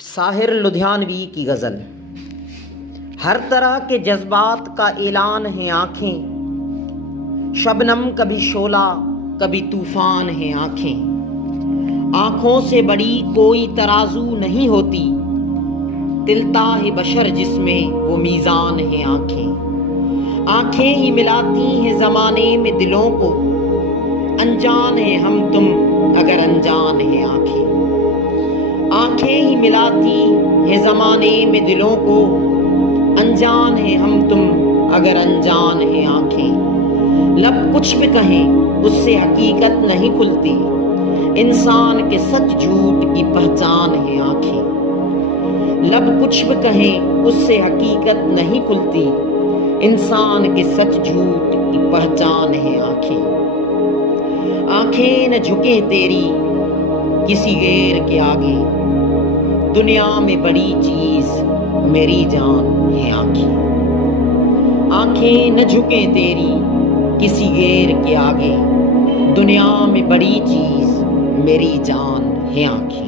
ساحر لدھیانوی کی غزل۔ ہر طرح کے جذبات کا اعلان ہیں آنکھیں، شبنم کبھی شعلہ کبھی طوفان ہیں آنکھیں، آنکھوں سے بڑی کوئی ترازو نہیں ہوتی، تلتا ہے بشر جس میں وہ میزان ہیں آنکھیں، آنکھیں ہی ملاتی ہیں زمانے میں دلوں کو، انجان ہیں ہم تم اگر انجان ہیں آنکھیں، آنکھیں ہی ملاتی ہیں زمانے میں دلوں کو، انجان ہیں ہم تم اگر انجان ہیں آنکھیں، لب کچھ بھی کہیں اس سے حقیقت نہیں کھلتی، انسان کے سچ جھوٹ کی پہچان ہے آنکھیں، لب کچھ بھی کہیں اس سے حقیقت نہیں کھلتی، انسان کے سچ جھوٹ کی پہچان ہے آنکھیں، آنکھیں نہ جھکیں تیری کسی غیر کے آگے، دنیا میں بڑی چیز میری جان ہے آنکھیں، آنکھیں نہ جھکیں تیری کسی غیر کے آگے، دنیا میں بڑی چیز میری جان ہے آنکھیں۔